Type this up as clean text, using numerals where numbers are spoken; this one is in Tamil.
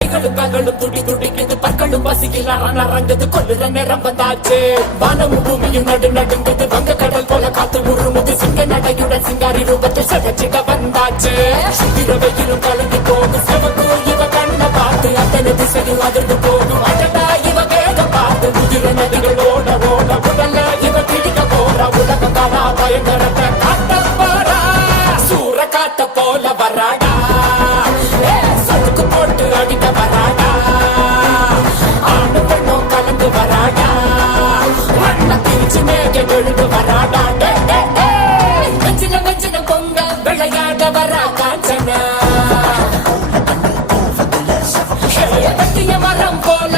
கால்களும் துடி துடிக்குது பற்களும் பசிக்கல அரங்குது கொள்ளுற நேரம் வந்தாச்சு வானமும் பூமியும் நடு நடுங்குது வங்க கடல் போல காத்து உருமுது சிங்க நடையுடன் சிங்காரி ரூபத்தில் சகச்சிட வந்தாச்சு இரவையிலும் கலந்து போகும் சிவக்கு இவ கண்ண பார்த்து அத்தனை திசையும் அதிர்ந்து போகும் அடடா இவ வேக பார்த்து முதிர நதிகள் ஓட ஓட உடல்ல இவ கிடிக்க போற உலக காலா பயங்கரத்தை காட்ட போறா சூற காத்த போல வராடா சதுக்கு போட்டு அடிக்க வராடா ஆணு பெண்ணும் கலந்து வராடா மண்ண திரிச்சு மேக எழுந்து வராடா நெஞ்சின பொங்க விளையாட வரா காஞ்சனா வெட்டிய மரம் போல